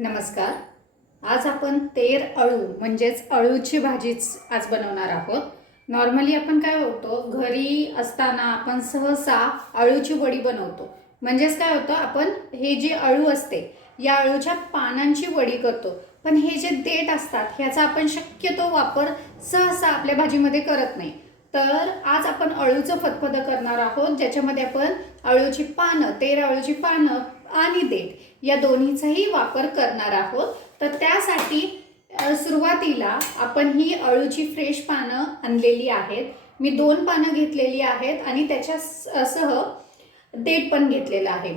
नमस्कार. आज आपण तेर अळू म्हणजेच अळूची भाजीच आज बनवणार आहोत. नॉर्मली आपण काय होतो घरी असताना आपण सहसा अळूची वडी बनवतो. म्हणजेच काय होतं आपण हे जे अळू असते या अळूच्या पानांची वडी करतो. पण हे जे देठ असतात ह्याचा आपण शक्यतो वापर सहसा आपल्या भाजीमध्ये करत नाही. तर आज आपण अळूचं फतफदं करणार आहोत ज्याच्यामध्ये आपण अळूची पानं तेर अळूची पानं आणि देठ या दोन्हीचाही वापर करणार आहोत. तर त्यासाठी सुरुवातीला आपण ही अळूची फ्रेश पानं आणलेली आहेत. मी दोन पानं घेतलेली आहेत आणि त्याच्या सह देठ पण घेतलेलं आहे.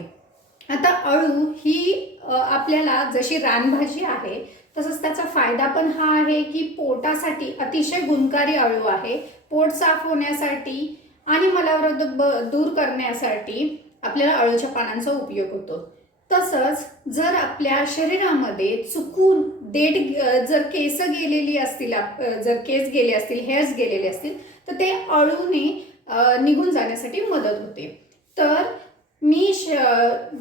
आता अळू ही आपल्याला जशी रानभाजी आहे तसंच त्याचा फायदा पण हा आहे की पोटासाठी अतिशय गुणकारी अळू आहे. पोट साफ होण्यासाठी आणि मलावरोधक ब- दूर करण्यासाठी आपल्याला अळूच्या पानांचा उपयोग होतो. तसंच जर आपल्या शरीरामध्ये चुकून देठ जर केस गेलेली असतील जर केस गेले असतील हेअर्स गेलेले असतील तर ते अळूने निघून जाण्यासाठी मदत होते. तर मी श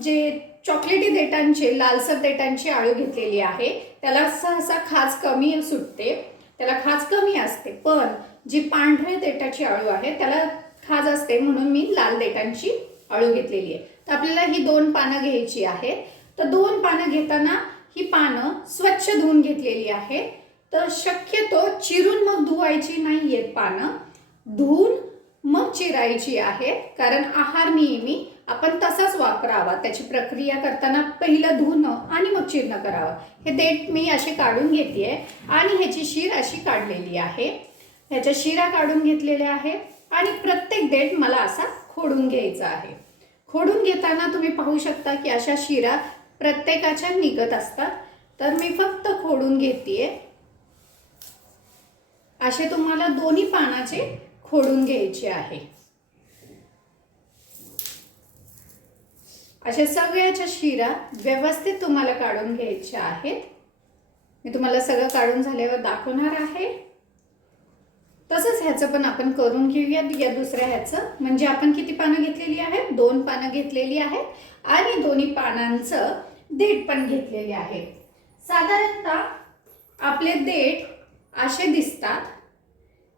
जे चॉकलेटी देटांचे लालसर देटांची आळू घेतलेली आहे त्याला सहसा खाज कमी सुटते. त्याला खाज कमी असते पण जी पांढरे देटाची आळू आहे त्याला खाज असते म्हणून मी लाल देटांची आळू घेतलेली आहे. तर आपल्याला ही दोन पानं घ्यायची आहेत. तर दोन पानं घेताना ही पानं स्वच्छ धुवून घेतलेली आहे तर शक्यतो चिरून मग धुवायची नाही आहेत पानं. धुवून मग चिरायची आहे कारण आहार नेहमी आपण तसाच वापरावा. त्याची प्रक्रिया करताना पहिलं धुणं आणि मग चिरणं करावं. हे देठ मी असे काढून घेते आणि ह्याची शीर अशी काढलेली आहे. ह्याच्या शिरा काढून घेतलेल्या आहे आणि प्रत्येक देठ मला असा खोडून घ्यायचा आहे. खोडून घेताना तुम्ही पाहू शकता की अशा शिरा प्रत्येकाच्या निघत असतात. तर मी फक्त खोडून घेते असे तुम्हाला दोन्ही पानाचे खोडून घ्यायचे आहे. अशा सगळ्याच्या शिरा व्यवस्थित तुम्हाला काढून घ्यायच्या आहेत. मी तुम्हाला सगळं काढून झाल्यावर दाखवणार आहे. तसंच ह्याचं पण आपण करून घेऊयात या दुसऱ्या ह्याचं. म्हणजे आपण किती पानं घेतलेली आहेत? दोन पानं घेतलेली आहेत आणि दोन्ही पानांचं देठ पण घेतलेले आहे. साधारणतः आपले देठ असे दिसतात.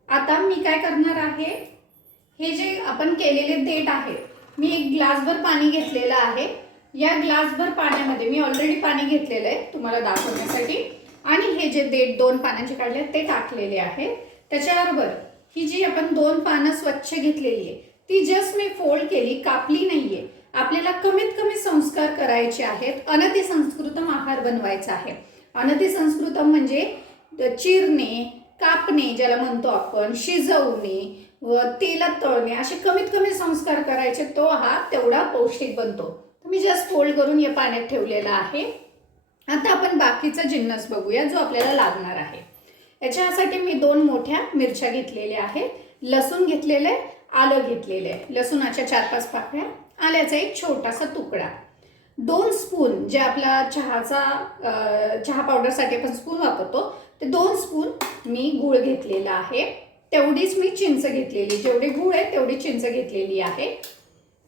आता मी काय करणार आहे? हे जे आपण केलेले देठ आहेत मी एक ग्लासभर पाणी घेतलेलं आहे. या ग्लासभर पाण्यामध्ये मी ऑलरेडी पाणी घेतलेलं आहे तुम्हाला दाखवण्यासाठी. आणि हे जे देठ दोन पाण्याचे काढले ते टाकलेले आहेत. त्याच्याबरोबर ही जी आपण दोन पानं स्वच्छ घेतलेली आहे ती जस्ट मी फोल्ड केली कापली नाहीये. आपल्याला कमीत कमी संस्कार करायचे आहेत अनती संस्कृतम आहार बनवायचा आहे. अनती संस्कृतम म्हणजे चिरणे कापणे ज्याला म्हणतो आपण शिजवणे व तेलात तळणे असे कमीत कमी संस्कार करायचे तो हा तेवढा पौष्टिक बनतो. मी जस्ट फोल्ड करून या पाण्यात ठेवलेला आहे. आता आपण बाकीचा जिन्नस बघूया जो आपल्याला लागणार आहे. याच्यासाठी मी दोन मोठ्या मिरच्या घेतलेल्या आहेत. लसूण घेतलेलं आहे आलं घेतलेलं आहे. लसूणाच्या चार पाच पाकळ्या आल्याचा एक छोटासा तुकडा. दोन स्पून जे आपला चहाचा चहा पावडरसाठी आपण स्पून वापरतो ते दोन स्पून मी गूळ घेतलेला आहे. तेवढीच मी चिंच घेतलेली. जेवढे गूळ आहे तेवढी चिंच घेतलेली आहे.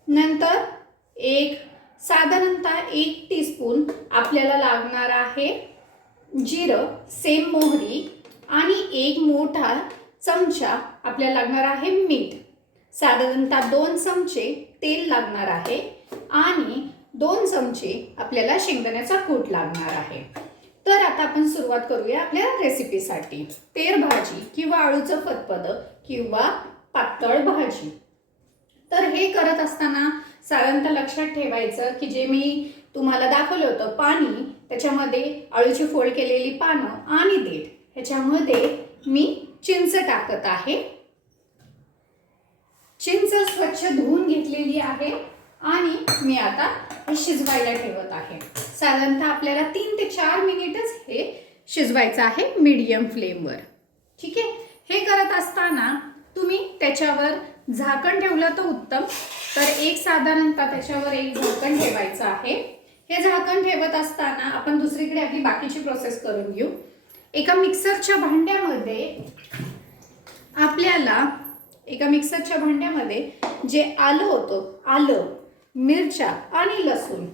नंतर एक साधारणतः एक टीस्पून आपल्याला लागणार आहे जिरं सेम मोहरी आणि एक मोठा चमचा आपल्याला लागणार आहे मीठ. साधारणतः दोन चमचे तेल लागणार आहे आणि दोन चमचे आपल्याला शेंगदाण्याचा कूट लागणार आहे. तर आता आपण सुरुवात करूया आपल्या रेसिपीसाठी तेर भाजी किंवा आळूचं पदपद किंवा पातळ भाजी. तर हे करत असताना साधारणतः लक्षात ठेवायचं की जे मी तुम्हाला दाखवलं होतं पाणी त्याच्यामध्ये अळूची फोड केलेली पानं आणि देठ. ह्याच्यामध्ये मी चिंच टाकत आहे. चिंच स्वच्छ धुवून घेतलेली आहे आणि मी आता हे शिजवायला ठेवत आहे. साधारणतः आपल्याला तीन ते चार मिनिटच हे शिजवायचं आहे मीडियम फ्लेमवर ठीक आहे? हे करत असताना तुम्ही त्याच्यावर झाकण ठेवलं तर उत्तम. तर एक साधारणतः त्याच्यावर एक झाकण ठेवायचं आहे. हे झाकण ठेवत असताना आपण दुसरीकडे आपली बाकीची प्रोसेस करून घेऊ. एका मिक्सरच्या भांड्यामध्ये आपल्याला एका मिक्सरच्या भांड्यामध्ये जे आलं होतं आलं मिरच्या आणि लसूण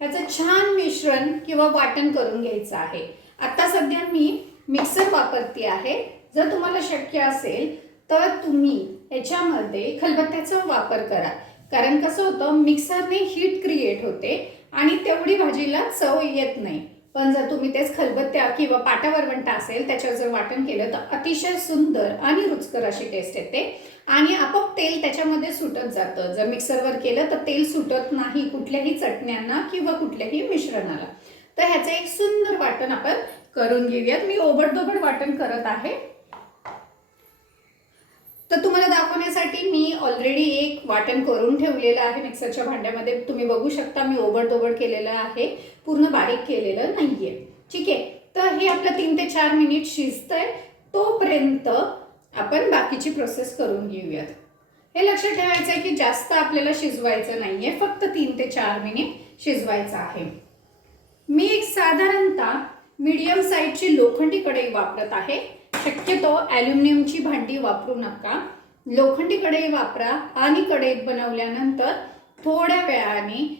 ह्याचं छान मिश्रण किंवा वाटण करून घ्यायचं आहे. आता सध्या मी मिक्सर वापरते आहे. जर तुम्हाला शक्य असेल तर तुम्ही याच्यामध्ये खलबत्त्याचा वापर करा. कारण कसं होतं मिक्सरने हीट क्रिएट होते आणि तेवढी भाजीला चव येत नाही. पण जर तुम्ही तेच खलबत्त्या किंवा पाटावरवंटा असेल त्याच्यावर जर वाटण केलं तर अतिशय सुंदर आणि रुचकर अशी टेस्ट येते. आणि आपोआप तेल त्याच्यामध्ये सुटत जातं. जर मिक्सरवर केलं तर तेल सुटत नाही कुठल्याही चटण्यांना किंवा कुठल्याही मिश्रणाला. तर ह्याचं एक सुंदर वाटण आपण करून घेऊयात. मी ओबडधोबड वाटण करत आहे. तर तुम्हाला ऑलरेडी एक वाटण करून ठेवलेलं आहे मिक्सरच्या भांड्यामध्ये. तुम्ही बघू शकता मी ओबडधोबड केलेलं आहे. पूर्ण बारीक केलेलं नाहीये. ठीक आहे? तर हे आपलं तीन ते चार मिनिट शिजतंय. तोपर्यंत आपण बाकीची प्रोसेस करून घेऊयात. हे लक्षात ठेवायचं आहे की जास्त आपल्याला शिजवायचं नाहीये. फक्त तीन ते चार मिनिट शिजवायचं आहे. मी एक साधारणतः मीडियम साईजची लोखंडी कढई वापरत आहे. शक्यतो ॲल्युमिनियमची भांडी वापरू नका. लोखंडी कढई वापरा आणि कढईत बनवल्यानंतर थोड्या वेळाने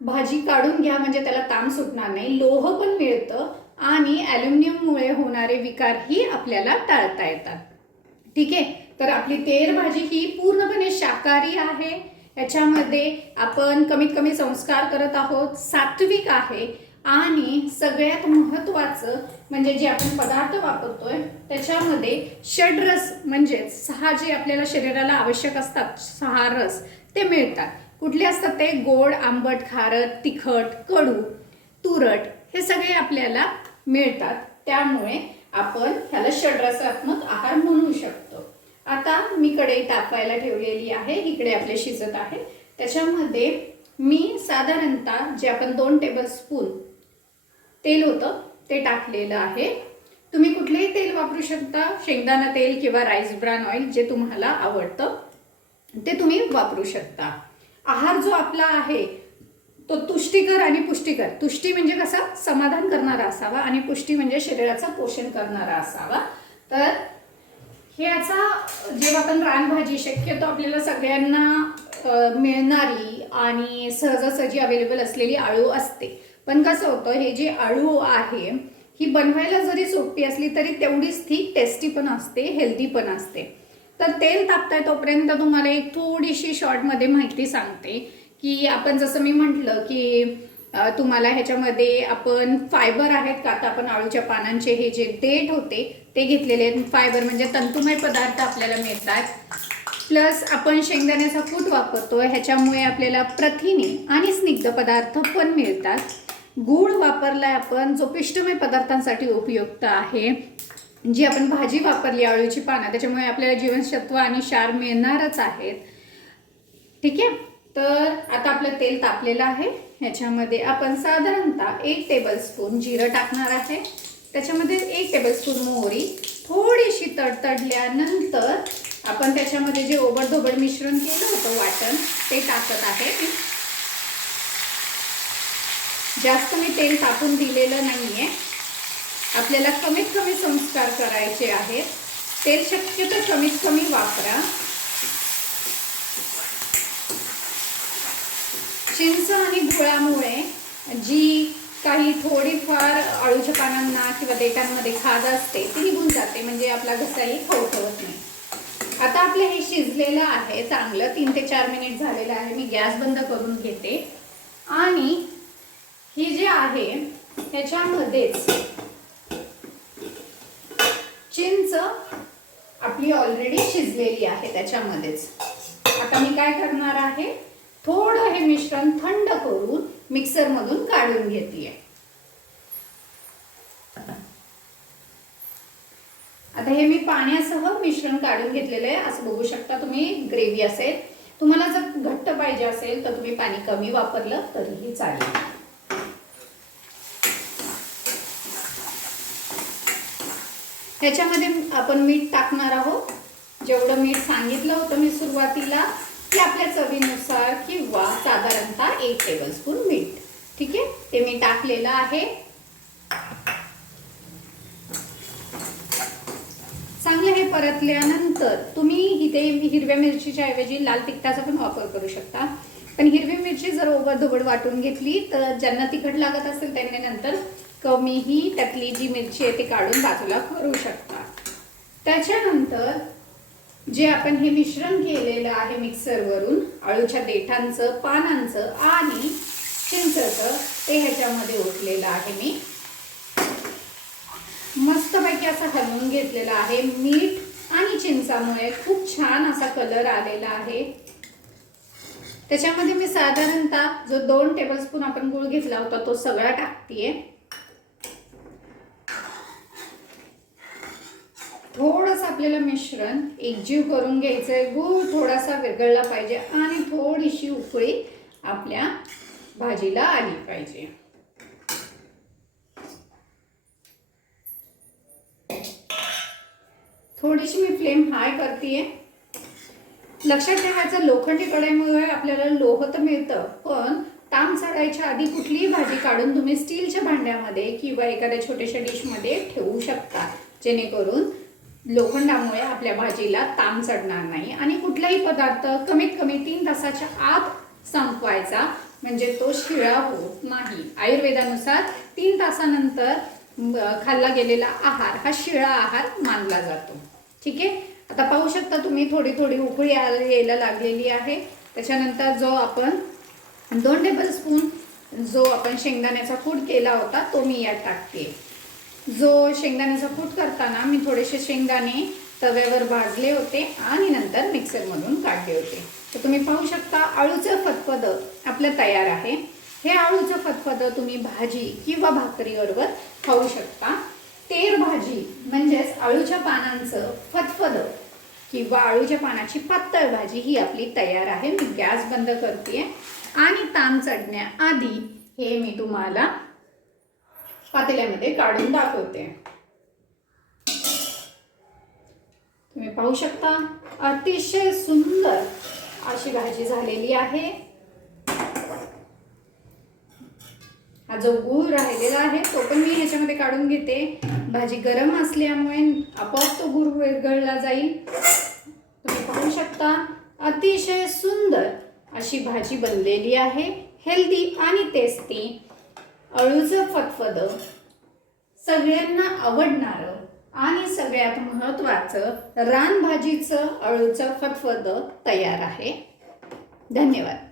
भाजी काढून घ्या म्हणजे त्याला ताण सुटणार नाही. लोह पण मिळतं आणि ॲल्युमिनियममुळे होणारे विकारही आपल्याला टाळता येतात. ठीक आहे? तर आपली तेर भाजी ही पूर्णपणे शाकाहारी आहे. याच्यामध्ये आपण कमीत कमी संस्कार करत आहोत. सात्विक आहे. आणि सगळ्यात महत्त्वाचं म्हणजे जे आपण पदार्थ वापरतोय त्याच्यामध्ये षडरस म्हणजेच सहा जे आपल्याला शरीराला आवश्यक असतात सहा रस ते मिळतात. कुठले असतात ते? गोड आंबट खारट तिखट कडू तुरट हे सगळे आपल्याला मिळतात. त्यामुळे आपण ह्याला षड्रसात्मक आहार म्हणू शकतो. आता मी कढई तापवायला ठेवलेली आहे इकडे आपले शिजत आहे. त्याच्यामध्ये मी साधारणतः जे आपण दोन टेबल स्पून तेल होतं ते टाकलेलं आहे. तुम्ही कुठलेही तेल वापरू शकता शेंगदाणा तेल किंवा राईस ब्रान ऑइल जे तुम्हाला आवडतं ते तुम्ही वापरू शकता. आहार जो आपला आहे तो तुष्टीकर आणि पुष्टीकर. तुष्टी म्हणजे कसा? समाधान करणारा असावा आणि पुष्टी म्हणजे शरीराचं पोषण करणारा असावा. तर ह्याचा जेव्हा आपण रानभाजी शक्यतो आपल्याला सगळ्यांना मिळणारी आणि सहजासहजी अवेलेबल असलेली आळू असते. पण कसं होतं हे जे आळू आहे ही बनवायला जरी सोपी असली तरी तेवढीच ती टेस्टी पण असते हेल्दी पण असते. तर तेल तापताय तोपर्यंत तुम्हाला एक थोडीशी शॉर्टमध्ये माहिती सांगते की आपण जसं मी म्हटलं की तुम्हाला ह्याच्यामध्ये आपण फायबर आहेत का? आता आपण आळूच्या पानांचे हे जे देठ होते ते घेतलेले आहेत. फायबर म्हणजे तंतुमय पदार्थ आपल्याला मिळतात. प्लस आपण शेंगदाण्याचा कूट वापरतो. ह्याच्यामुळे आपल्याला प्रथिने आणि स्निग्ध पदार्थ पण मिळतात. गूळ वापरलाय आपण जो पिष्टमय पदार्थांसाठी उपयुक्त आहे. जी आपण भाजी वापरली आळूची पानं त्याच्यामुळे आपल्याला जीवनसत्व आणि क्षार मिळणारच आहेत. ठीक आहे? तर आता आपलं तेल तापलेलं आहे. ह्याच्यामध्ये आपण साधारणतः एक टेबलस्पून जिरं टाकणार आहे. त्याच्यामध्ये एक टेबलस्पून मोहरी थोडीशी तडतडल्यानंतर आपण त्याच्यामध्ये जे ओबडधोबड मिश्रण केलं होतं वाटण ते टाकत आहे. जास्त मी तेल टाकून दिलेलं नाहीये. आपल्याला कमीत कमी संस्कार करायचे आहेत. तेल शक्यतो कमीत कमी वापरा. चिंच आणि गुळामुळे जी काही थोडीफार अळूच्या पानांना किंवा देटांमध्ये खाज असते ती निघून जाते म्हणजे आपला घसाही खवखवत नाही. आता आपलं हे शिजलेलं आहे चांगलं तीन ते चार मिनिट झालेलं आहे मी गॅस बंद करून घेते. आणि ही जे आहे ह्याच्यामध्येच चिंच आपली ऑलरेडी शिजलेली आहे त्याच्यामध्येच. आता मी काय करणार आहे? थोडं हे मिश्रण थंड करून मिक्सर मधून काढून घेते आता हे मी पाण्यासह मिश्रण काढून घेतलेलं आहे. असं बघू शकता तुम्ही ग्रेव्ही असेल. तुम्हाला जर घट्ट पाहिजे असेल तर तुम्ही पाणी कमी वापरलं तरीही चालेल. ह्याच्यामध्ये आपण मीठ टाकणार आहोत. जेवढं मीठ सांगितलं होतं मी सुरुवातीला ते आपल्या चवीनुसार किंवा साधारणतः एक टेबलस्पून मीठ. ठीक आहे? ते मी टाकलेलं आहे. चांगलं हे परतल्यानंतर तुम्ही इथे हिरव्या मिरचीच्या ऐवजी लाल तिखटाचा पण वापर करू शकता. पण हिरवी मिरची जर ओबडधोबड वाटून घेतली तर ज्यांना तिखट लागत असेल त्यांनी नंतर कमीही त्यातली जी मिरची आहे ती काढून बाजूला करू शकता त्याच्यानंतर जे आपण हे मिश्रण केलेलं आहे मिक्सरवरून अळूच्या देठांचं पानांचं आणि चिंचचं ते ह्याच्यामध्ये ओतलेलं आहे मी. मस्तपैकी असं हलवून घेतलेलं आहे. मीठ आणि चिंचामुळे खूप छान असा कलर आलेला आहे. त्याच्यामध्ये मी साधारणतः जो दोन टेबलस्पून आपण गुळ घेतला होता तो सगळा टाकतीये थोडंसं आपल्याला मिश्रण एकजीव करून घ्यायचंय. गूळ थोडासा विरघळला पाहिजे आणि थोडीशी उकळी आपल्या भाजीला आली पाहिजे. थोडीशी मी फ्लेम हाय करतेय. लक्षात ठेवायचं लोखंडी कढईमुळे आपल्याला लोह तर मिळतं पण ताम चढायच्या आधी कुठलीही भाजी काढून तुम्ही स्टीलच्या भांड्यामध्ये किंवा एखाद्या छोट्याशा डिशमध्ये ठेवू शकता जेणेकरून लोखंडामुळे आपल्या भाजीला ताम चढणार नाही आणि कुठलाही पदार्थ कमीत कमी तीन तासाच्या आत संपवायचा म्हणजे तो शिळा होत नाही. आयुर्वेदानुसार तीन तासानंतर खाल्ला गेलेला आहार हा शिळा आहार मानला जातो. ठीक आहे? आता पाहू शकता तुम्ही थोडी थोडी उकळी यायला लागलेली आहे. त्याच्यानंतर जो आपण दोन टेबल स्पून जो आपण शेंगदाण्याचा कूट केला होता तो मी यात टाकते. जो शेंगदाण्याचा कूट करताना मी थोडेसे शेंगदाणे तव्यावर भाजले होते आणि नंतर मिक्सरमधून काढले होते. तर तुम्ही पाहू शकता आळूचं फतफद आपलं तयार आहे. हे आळूचं फतफद तुम्ही भाजी किंवा भाकरीबरोबर खाऊ शकता. तेर भाजी म्हणजेच आळूच्या पानांचं फतफद किंवा आळूच्या पानाची पातळ भाजी ही आपली तयार आहे. मी गॅस बंद करते आणि ताण चढण्याआधी हे मी तुम्हाला पातेल्यामध्ये काढून दाखवते. तुम्ही पाहू शकता अतिशय सुंदर अशी भाजी झालेली आहे. हा जो गूळ राहिलेला आहे तो पण मी ह्याच्यामध्ये काढून घेते. भाजी गरम असल्यामुळे आपोआप तो गूळ विरघळला जाईल. तुम्ही पाहू शकता अतिशय सुंदर अशी भाजी बनलेली आहे. हेल्दी आणि टेस्टी अळूचं फतफद सगळ्यांना आवडणारं आणि सगळ्यात महत्त्वाचं रानभाजीचं अळूचं फतफद तयार आहे. धन्यवाद.